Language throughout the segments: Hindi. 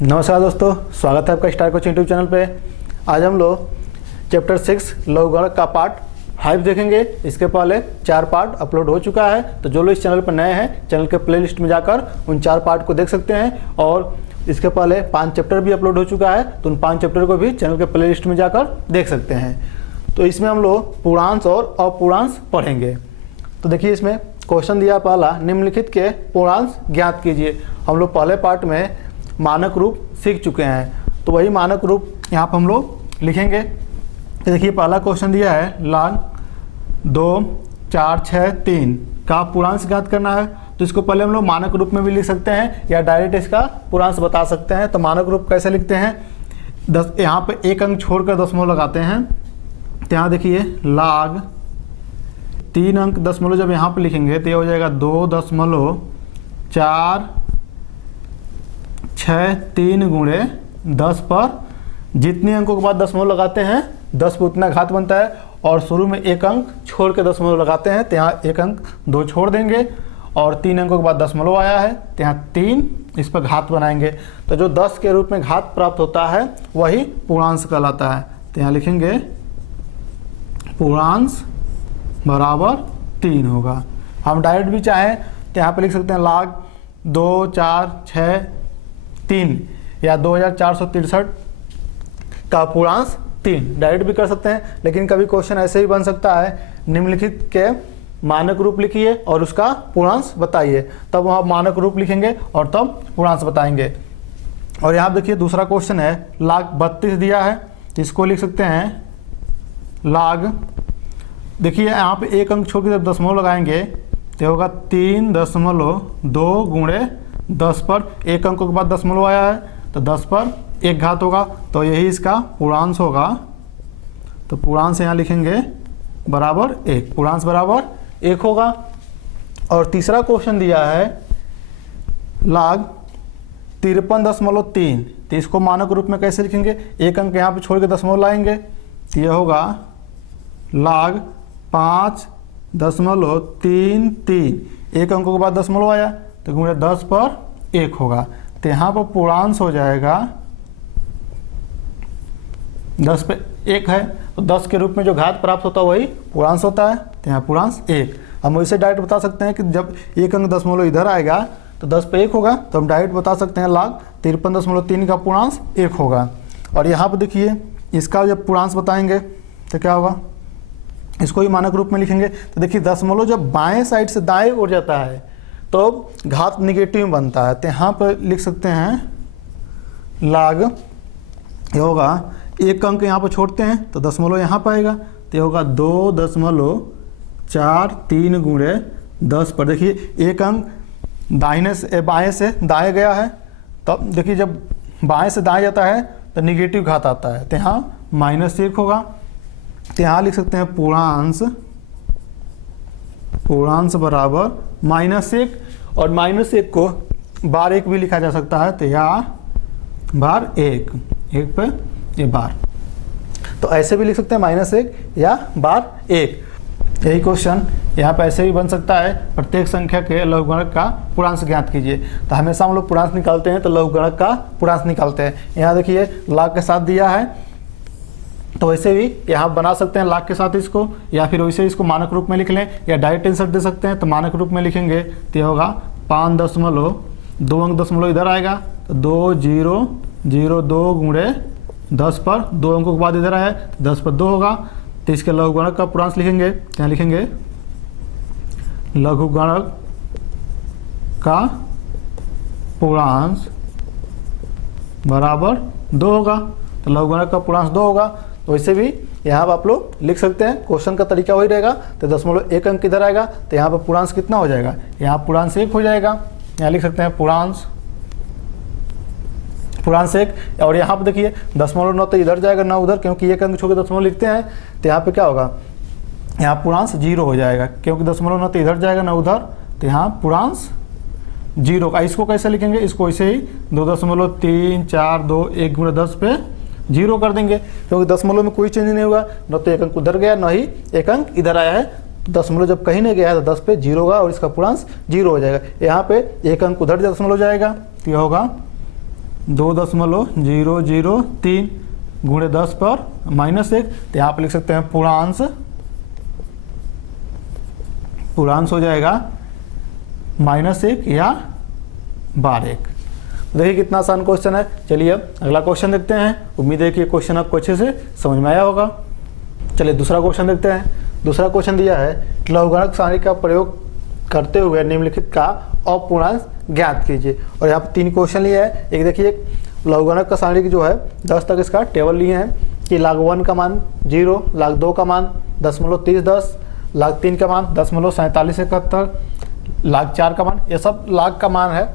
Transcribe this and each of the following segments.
नमस्कार दोस्तों, स्वागत है आपका स्टार कोच यूट्यूब चैनल पे। आज हम लोग चैप्टर 6 लघुगणक का पार्ट 5 देखेंगे। इसके पहले 4 पार्ट अपलोड हो चुका है, तो जो लोग इस चैनल पर नए हैं चैनल के प्लेलिस्ट में जाकर उन 4 पार्ट को देख सकते हैं। और इसके पहले 5 चैप्टर भी अपलोड हो चुका है, तो उन 5 चैप्टर को भी चैनल के प्लेलिस्ट में जाकर देख सकते हैं। तो इसमें हम लोग पूर्णांश और अपूर्णांश पढ़ेंगे। तो देखिए, इसमें क्वेश्चन दिया पहला, निम्नलिखित के पूर्णांश ज्ञात कीजिए। हम लोग पहले पार्ट में मानक रूप सीख चुके हैं, तो वही मानक रूप यहाँ पर हम लोग लिखेंगे। तो देखिए, पहला क्वेश्चन दिया है log 2 4 6 3 का पूर्णांश ज्ञात करना है। तो इसको पहले हम लोग मानक रूप में भी लिख सकते हैं या डायरेक्ट इसका पूर्णांश बता सकते हैं। तो मानक रूप कैसे लिखते हैं, 10 यहाँ पे एक अंक छोड़कर दशमलव लगाते हैं। तो यहाँ देखिए log 3 अंक दशमलव जब यहाँ पे लिखेंगे तो ये हो जाएगा 2.63 गुणे 10 पर जितने अंकों के बाद दशमलव लगाते हैं 10 पे उतना घात बनता है। और शुरू में एक अंक छोड़ के दशमलव लगाते हैं, तो यहाँ एक अंक 2 छोड़ देंगे और 3 अंकों के बाद दशमलव आया है, तो यहाँ 3 इस पर घात बनाएंगे। तो जो 10 के रूप में घात प्राप्त होता है वही पूर्णांश कहलाता है। तो यहाँ लिखेंगे पूर्णांश बराबर 3 होगा। हम डायरेक्ट भी चाहें तो यहाँ पे लिख सकते हैं log 2 4 6 3 या 2463 का पूर्णांश 3, डायरेक्ट भी कर सकते हैं। लेकिन कभी क्वेश्चन ऐसे ही बन सकता है, निम्नलिखित के मानक रूप लिखिए और उसका पूर्णांश बताइए। तब वहाँ मानक रूप लिखेंगे और तब पूर्णांश बताएंगे। और यहाँ देखिए दूसरा क्वेश्चन है, log 32 दिया है, तो इसको लिख सकते हैं log, देखिए यहाँ पे एक अंक छोड़ के जब दशमलव लगाएंगे तो होगा 3.2 गुणे 10 पर एक अंकों के बाद दशमलव आया है, तो 10 पर एक घात होगा, तो यही इसका पूर्णांश होगा। तो पूर्णांश यहाँ लिखेंगे बराबर 1, पूर्णांश बराबर 1 होगा। और तीसरा क्वेश्चन दिया है log 53.3, तो इसको मानक रूप में कैसे लिखेंगे, एक अंक यहाँ पे छोड़ के दशमलव लाएंगे, तो यह होगा log 5.33, एक अंकों के बाद दशमलव आया तो गुणे 10 पर 1 होगा। तो यहाँ पर पूर्णांश हो जाएगा 10 पे 1 है, तो 10 के रूप में जो घात प्राप्त होता है वही पूर्णांश होता है। तो यहाँ पूर्णांश 1। हम वैसे डायरेक्ट बता सकते हैं कि जब एक अंक दशमलव इधर आएगा तो 10 पे 1 होगा, तो हम डायरेक्ट बता सकते हैं log 53.3 का पूर्णांश 1 होगा। और यहाँ पर देखिए इसका जब पूर्णांश बताएंगे तो क्या होगा, इसको ही मानक रूप में लिखेंगे। तो देखिए दशमलव जब बाएं साइड से दाएं उड़ जाता है तो घात निगेटिव में बनता है। तो यहाँ पर लिख सकते हैं log, ये होगा एक अंक यहाँ पर छोड़ते हैं तो दशमलव यहाँ पर आएगा, तो ये होगा 2.43 गुणे 10 पर। देखिए एक अंक दाहिने से बाएँ से दाएँ गया है, तब देखिए जब बाएँ से दाएँ जाता है तो निगेटिव घात आता है, तो यहाँ -1 होगा। तो यहाँ लिख सकते हैं पूर्णांश बराबर -1, और -1 को बार 1 भी लिखा जा सकता है, तो यहाँ बार 1 पे ये बार, तो ऐसे भी लिख सकते हैं -1 या बार 1। यही क्वेश्चन यहाँ पे ऐसे भी बन सकता है, प्रत्येक संख्या के लघुगणक का पूर्णांश ज्ञात कीजिए। तो हमेशा हम लोग पूर्णांश निकालते हैं तो लघुगणक का पूर्णांश निकालते हैं। यहाँ देखिए log के साथ दिया है, तो वैसे भी यहाँ बना सकते हैं log के साथ इसको, या फिर वैसे इसको मानक रूप में लिख लें या डायरेक्ट इंसर्ट दे सकते हैं। तो मानक रूप में लिखेंगे तो ये होगा 5.2 अंक दशमलव इधर आएगा, तो 2002 गुणे 10 पर 2 अंकों के बाद इधर आया तो 10 पर 2 होगा। तो इसके लघुगणक का पूर्णांश लिखेंगे, यहाँ लिखेंगे लघुगणक का पूर्णांश बराबर 2 होगा। तो लघुगणक का पूर्णांश 2 होगा। तो वैसे भी यहाँ पर आप लोग लिख सकते हैं, क्वेश्चन का तरीका वही रहेगा। तो दशमलव एक अंक इधर आएगा तो यहाँ पर पूर्णांश कितना हो जाएगा, यहाँ पूर्णांश 1 हो जाएगा। यहाँ लिख सकते हैं पूर्णांश 1। और यहाँ पर देखिए दशमलव न तो इधर जाएगा ना उधर, क्योंकि एक अंक छोड़ के दशमलव लिखते हैं, तो यहाँ पे क्या होगा, यहाँ पूर्णांश 0 हो जाएगा, क्योंकि दशमलव न तो इधर जाएगा ना उधर, तो यहाँ पूर्णांश 0 का। इसको कैसे लिखेंगे, इसको ऐसे ही 2.342 गुणे 10 पे 0 कर देंगे, क्योंकि दशमलव में कोई चेंज नहीं होगा, न तो एक अंक उधर गया न ही एक अंक इधर आया है। दशमलव जब कहीं नहीं गया है तो 10 पे 0 होगा और इसका पूर्णांश 0 हो जाएगा। यहाँ पे एक अंक उधर दशमलव जाएगा तो यह होगा 2.003 गुणे 10 पर -1। तो यहाँ पर लिख सकते हैं पूर्णांश हो जाएगा -1 या 12। देखिए कितना आसान क्वेश्चन है। चलिए अब अगला क्वेश्चन देखते हैं। उम्मीद है कि ये क्वेश्चन आपको अच्छे से समझ में आया होगा। चलिए दूसरा क्वेश्चन देखते हैं। दूसरा क्वेश्चन दिया है कि लघुगणक सारणी का प्रयोग करते हुए निम्नलिखित का अपूर्णांक ज्ञात कीजिए। और यहाँ पर 3 क्वेश्चन लिए हैं। एक देखिए लघुगणक का सारणी की जो है 10 तक इसका टेबल लिए हैं कि log 1 का मान 0, log 2 का मान 0.3010, log 3 का मान 10.4771, log 4 का मान, ये सब log का मान है।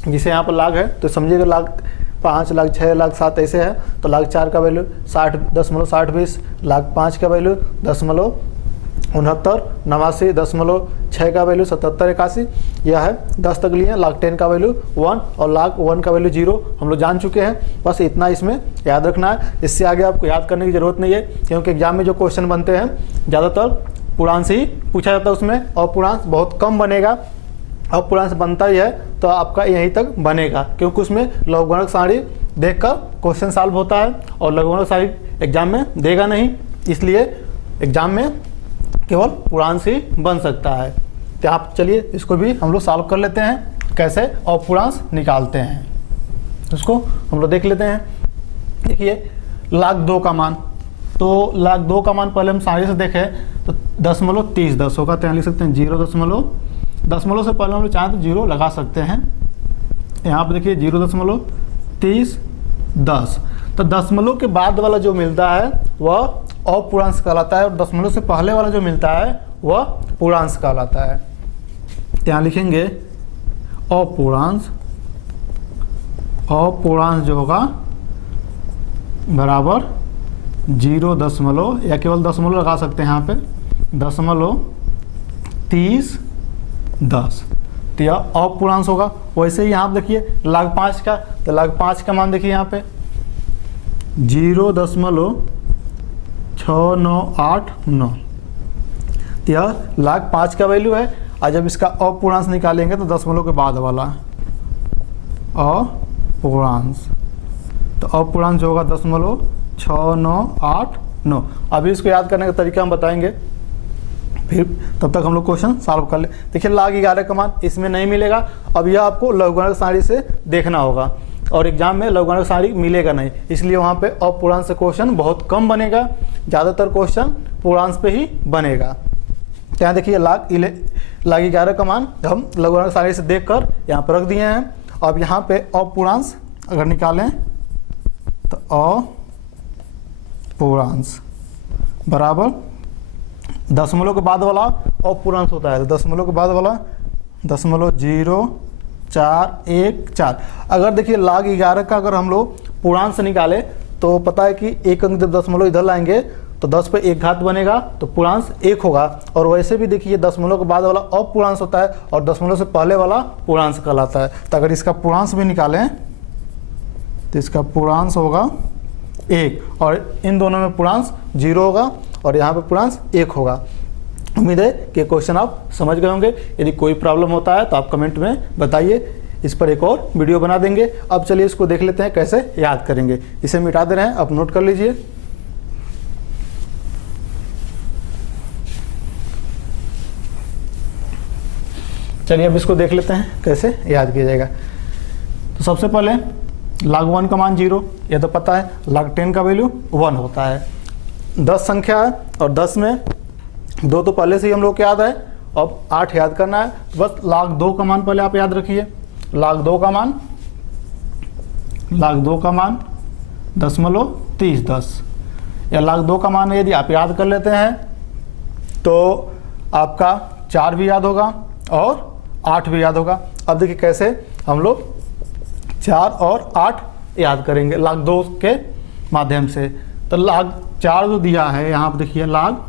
जिसे यहाँ पर log है तो समझिएगा log 5, log 6, log 7 ऐसे है। तो log 4 का वैल्यू 60.6020, log 5 का वैल्यू 10.69, 89.6 का वैल्यू 7781। यह है 10 तक लिए। log 10 का वैल्यू 1 और log 1 का वैल्यू 0 हम लोग जान चुके हैं। बस इतना इसमें याद रखना है। इससे आगे आपको याद करने की ज़रूरत नहीं है, क्योंकि एग्जाम में जो क्वेश्चन बनते हैं ज़्यादातर पूर्णांश ही पूछा जाता है उसमें, और पूर्णांश बहुत कम बनेगा। अब पूर्णांश बनता ही है तो आपका यहीं तक बनेगा, क्योंकि उसमें लघुगणक सारणी देखकर क्वेश्चन सॉल्व होता है और लघुगणक सारणी एग्जाम में देगा नहीं, इसलिए एग्जाम में केवल पूर्णांश ही बन सकता है। तो आप चलिए इसको भी हम लोग सॉल्व कर लेते हैं, कैसे और पूर्णांश निकालते हैं उसको हम लोग देख लेते हैं। देखिए log 2 का मान, तो log 2 का मान पहले हम सारणी से देखें तो 0.3010 होगा। तो यहाँ लिख सकते हैं 0.10 से पहले हम लोग चाहें तो 0 लगा सकते हैं। यहाँ पर देखिए 0.3010। तो दशमलव के बाद वाला जो मिलता है वह अपूर्णांश कहलाता है, और दशमलव से पहले वाला जो मिलता है वह पूर्णांश कहलाता है। यहाँ लिखेंगे अपूर्णांश जो होगा बराबर 0 या केवल दशमलव लगा सकते हैं यहाँ पे 0.3010। तो यह अपूर्णांश होगा। वैसे ही यहाँ पे देखिए log 5 का, तो log 5 का मान देखिए यहाँ पे 0.6989। तो यह log 5 का वैल्यू है। और जब इसका अपूर्णांश निकालेंगे तो दशमलव के बाद वाला अपूर्णांश, तो अपूर्णांश होगा 0.6989। अभी इसको याद करने का तरीका हम बताएंगे, फिर तब तक हम लोग क्वेश्चन सॉल्व कर ले। देखिए log 11 का मान इसमें नहीं मिलेगा। अब यह आपको लघुगणक सारणी से देखना होगा, और एग्जाम में लघुगणक सारणी मिलेगा नहीं, इसलिए वहाँ पे अपूर्णांश से क्वेश्चन बहुत कम बनेगा। ज़्यादातर क्वेश्चन पूर्णांश पे ही बनेगा। यहाँ देखिए log 11 का मान हम लघुगणक सारणी से देखकर यहाँ पर रख दिए हैं। अब यहाँ पे अपूर्णांश अगर निकालें तो अपूर्णांश बराबर दशमलव के बाद वाला अपूर्णांश होता है। तो दशमलव के बाद वाला 0.0414। अगर देखिए log 11 का अगर हम लोग पूर्णांश निकाले तो पता है कि एक अंक जब दशमलव इधर लाएंगे तो 10 पे 1 घात बनेगा, तो पूर्णांश 1 होगा। और वैसे भी देखिए दशमलव के बाद वाला अपूर्णांश होता है और दशमलव से पहले वाला पूर्णांश कहलाता है। तो अगर इसका पूर्णांश भी निकालें तो इसका पूर्णांश होगा 1, और इन दोनों में पूर्णांश 0 होगा और यहाँ पे पूर्णांश 1 होगा। उम्मीद है कि क्वेश्चन आप समझ गए होंगे। यदि कोई प्रॉब्लम होता है तो आप कमेंट में बताइए, इस पर एक और वीडियो बना देंगे। अब चलिए इसको देख लेते हैं कैसे याद करेंगे। इसे मिटा दे रहे हैं, आप नोट कर लीजिए। चलिए अब इसको देख लेते हैं कैसे याद किया जाएगा। तो सबसे पहले log 1 का मान 0, ये तो पता है। log 10 का वैल्यू 1 होता है। 10 संख्या है और 10 में 2 तो पहले से ही हम लोग को याद है। अब 8 याद करना है, तो बस log 2 का मान पहले आप याद रखिए। log 2 का मान 0.3010, या log 2 का मान यदि आप याद कर लेते हैं तो आपका 4 भी याद होगा और 8 भी याद होगा। अब देखिए कैसे हम लोग 4 और 8 याद करेंगे log 2 के माध्यम से। तो log 4 जो दिया है यहाँ पर देखिए यहाँ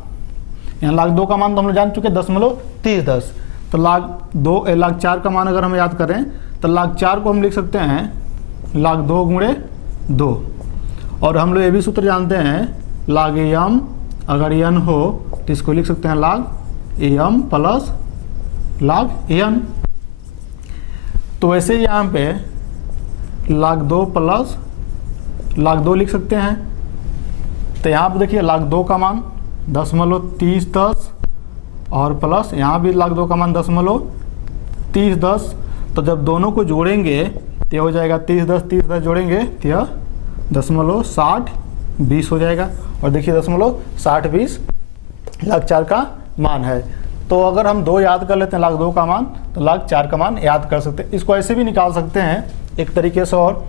log 2 का मान तो हम लोग जान चुके 0.3010। तो log 4 का मान अगर हम याद करें तो log 4 को हम लिख सकते हैं log 2 गुणे 2। और हम लोग ये भी सूत्र जानते हैं log m अगर n हो तो इसको लिख सकते हैं log m plus log n। तो वैसे ही यहाँ पे लाख दो प्लस लाख दो लिख सकते हैं। तो यहाँ पे देखिए लाख दो का मान 0.3010 और प्लस यहाँ भी लाख दो का मान 0.3010। तो जब दोनों को जोड़ेंगे तो यह हो जाएगा 3010 जोड़ेंगे तो यह 0.6020 हो जाएगा। और देखिए 0.6020 लाख 4 का मान है। तो अगर हम दो याद कर लेते हैं लाख दो का मान, तो लाख 4 का मान याद कर सकते हैं। इसको ऐसे भी निकाल सकते हैं एक तरीके से, और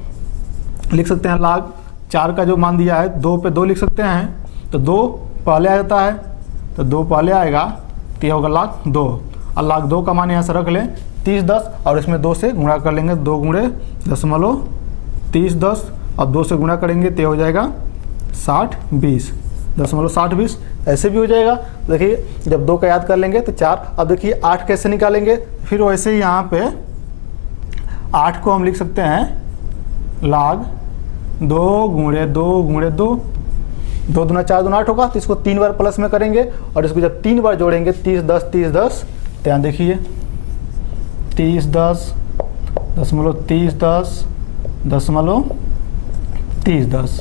लिख सकते हैं लाख 4 का जो मान दिया है 2 पे 2 लिख सकते हैं। तो 2 पहले आ जाता है, तो 2 पहले आएगा तो यह होगा लाख 2। और लाख 2 का मान यहाँ से रख लें 3010 और इसमें 2 से गुणा कर लेंगे, 2 गुणे 0.3010 अब 2 से गुणा करेंगे तो हो जाएगा 6020 0.6020 ऐसे भी हो जाएगा। देखिए जब 2 का याद कर लेंगे तो 4। अब देखिए 8 कैसे निकालेंगे, फिर वैसे ही यहाँ पे 8 को हम लिख सकते हैं लाख 2 गुणे 2 गुणे 2, 2 दूना 4 दूना 8 होगा। तो इसको 3 बार प्लस में करेंगे और इसको जब 3 बार जोड़ेंगे 3010 3010, ध्यान देखिए 3010 0.3010 0.3010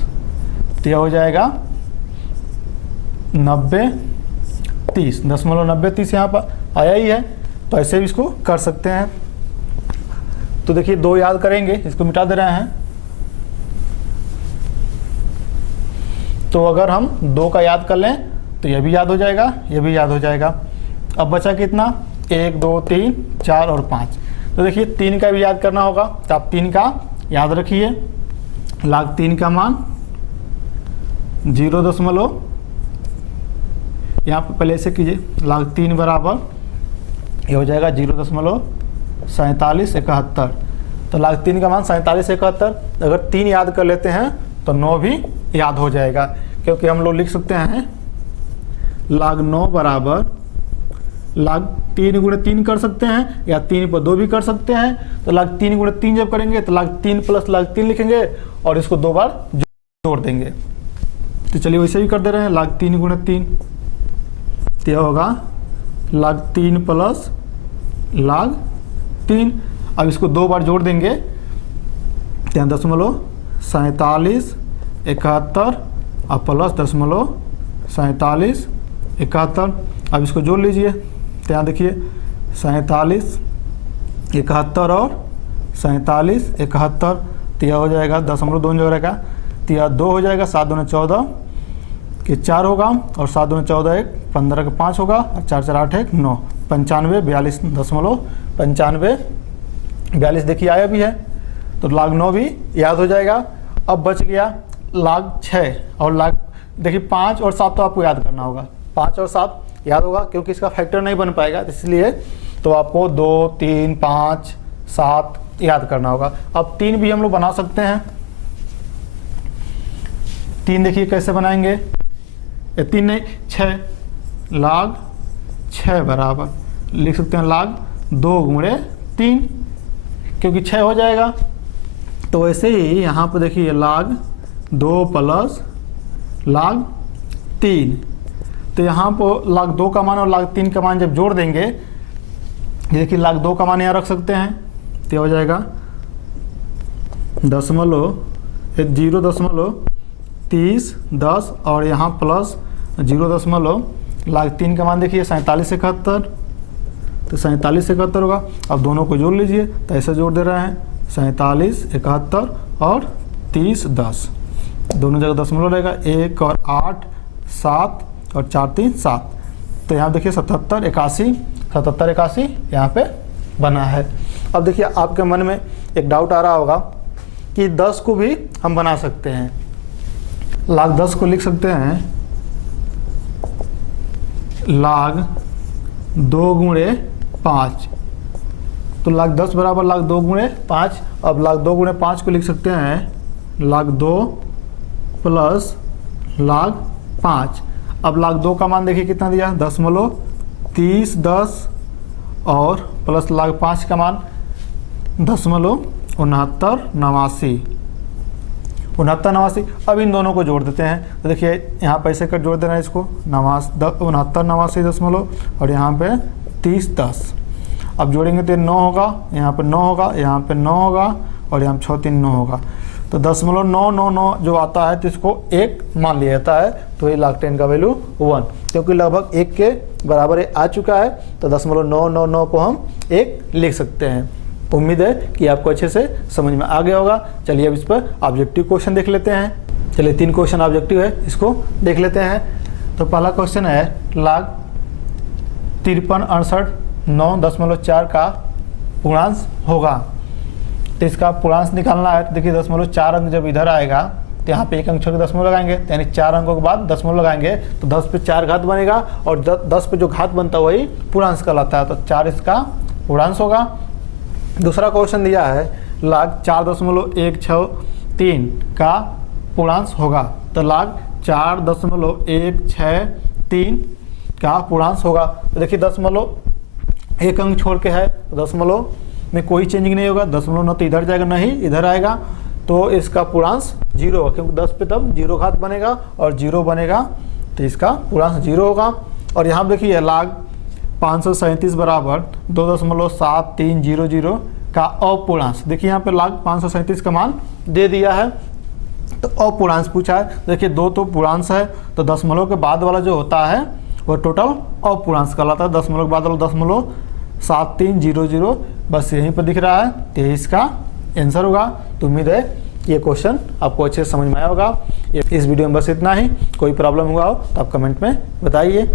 तो यह हो जाएगा 9030 0.9030 यहाँ पर आया ही है। तो ऐसे भी इसको कर सकते हैं। तो देखिए 2 याद करेंगे, इसको मिटा दे रहे हैं। तो अगर हम 2 का याद कर लें तो यह भी याद हो जाएगा, यह भी याद हो जाएगा। अब बचा कितना, 1 2 3 4 और 5। तो देखिए 3 का भी याद करना होगा, तो आप 3 का याद रखिए। लाख 3 का मान 0 यहाँ पर पहले से कीजिए, लाख 3 बराबर ये हो जाएगा 0.4771। तो लाख 3 का मान 4771। अगर 3 याद कर लेते हैं तो 9 भी याद हो जाएगा, क्योंकि हम लोग लिख सकते हैं लाख 9 बराबर लाख 3 गुणे 3 कर सकते हैं, या 3 पर 2 भी कर सकते हैं। तो लाख 3 गुणे 3 जब करेंगे तो लाख 3 प्लस लाख 3 लिखेंगे और इसको 2 बार जोड़ देंगे। तो चलिए वैसे ही कर दे रहे हैं, लाख 3 गुणे 3 तो यह होगा लाख 3 प्लस लाख 3। अब इसको 2 बार जोड़ देंगे, 0.4771 और प्लस 0.4771। अब इसको जोड़ लीजिए, ध्यान देखिए 4771 और 4771 तो यह हो जाएगा 0.2 जो रहेगा तो यह 2 हो जाएगा। 7 दूना 14 के 4 होगा और 7 दूना 14 1 15 के 5 होगा और 4 4 8 1 9 95 42 देखिए आया भी है। तो लाख 9 भी याद हो जाएगा। अब बच गया लाख 6 और लाख, देखिए 5 और 7 तो आपको याद करना होगा, 5 और 7 याद होगा क्योंकि इसका फैक्टर नहीं बन पाएगा, इसलिए तो आपको 2 3 5 7 याद करना होगा। अब 3 भी हम लोग बना सकते हैं। 3 देखिए कैसे बनाएंगे, 3 नहीं 6, लाख 6 बराबर लिख सकते हैं लाख 2 गुणे 3, क्योंकि 6 हो जाएगा। तो वैसे ही यहाँ पर देखिए लाख 2 प्लस लाख 3। तो यहाँ पर लाख 2 का मान और लाख 3 का मान जब जोड़ देंगे, देखिए लाख 2 का मान यहाँ रख सकते हैं तो हो जाएगा 0.3010 और यहाँ प्लस 0. लाख 3 का मान देखिए 4771 तो 4771 होगा। अब दोनों को जोड़ लीजिए, तो ऐसे जोड़ दे रहे हैं 4771 और 3010, दोनों जगह दशमलव रहेगा। 1 और 8 7 और 4 3 7, तो यहाँ देखिए 77 81 यहाँ पे बना है। अब देखिए आपके मन में एक डाउट आ रहा होगा कि 10 को भी हम बना सकते हैं। लाख 10 को लिख सकते हैं लाख 2 गुणे 5। तो लाख 10 बराबर लाख 2 गुणे 5। अब लाख 2 गुणे 5 को लिख सकते हैं लाख 2 प्लस लाख 5। अब लाख 2 का मान देखिए कितना दिया, 0.3010 और प्लस लाख 5 का मान 0.6989। अब इन दोनों को जोड़ देते हैं। तो देखिए यहाँ पैसे कर जोड़ देना है इसको, 6989 दशमलव और यहाँ पे 3010। अब जोड़ेंगे तो 9 होगा, यहाँ पे 9 होगा, यहाँ पे 9 होगा और यहाँ 6 3 9 होगा, तो 0.999 जो आता है तो इसको 1 मान लिया जाता है, तो ये log 10 का वैल्यू 1, क्योंकि लगभग 1 के बराबर आ चुका है तो 0.999 को हम 1 लिख सकते हैं। उम्मीद है कि आपको अच्छे से समझ में आ गया होगा। चलिए अब इस पर ऑब्जेक्टिव क्वेश्चन देख लेते हैं। चलिए 3 क्वेश्चन ऑब्जेक्टिव है, इसको देख लेते हैं। तो पहला क्वेश्चन है log 53.68.9.4 का पूर्णांश होगा, तो इसका पूर्णांश निकालना है। तो देखिए 0.4 अंक जब इधर आएगा तो यहाँ पे 1 अंक छोड़ के दशमलव लगाएंगे, यानी 4 अंकों के बाद दशमलव लगाएंगे तो 10 पे 4 घात बनेगा, और 10 पे जो घात बनता है वही पूर्णांश कहलाता है, तो 4 इसका पूर्णांश होगा। दूसरा क्वेश्चन दिया है log 4.163 का पूर्णांश होगा, तो log 4.163 का पूर्णांश होगा। तो देखिए दशमलव 1 अंक छोड़ के है, तो दशमलव में कोई चेंजिंग नहीं होगा, दशमलव न तो इधर जाएगा न ही इधर आएगा, तो इसका पूर्णांश 0 होगा, क्योंकि 10 पे तब 0 घात बनेगा और 0 बनेगा तो इसका पूर्णांश 0 होगा। और यहाँ देखिए log 537 बराबर 2.7300 का अपूर्णांश, देखिए यहाँ पे log 537 का मान दे दिया है, तो अपूर्णांश पूछा है। देखिए 2 तो पूर्णांश है, तो दशमलव के बाद वाला जो होता है वो टोटल अपूर्णांश कहलाता है, दशमलव के बाद वाला 0.7300 बस यहीं पर दिख रहा है, तो इसका आंसर होगा। तो उम्मीद है कि ये क्वेश्चन आपको अच्छे से समझ में आया होगा। इस वीडियो में बस इतना ही। कोई प्रॉब्लम हुआ हो तो आप कमेंट में बताइए।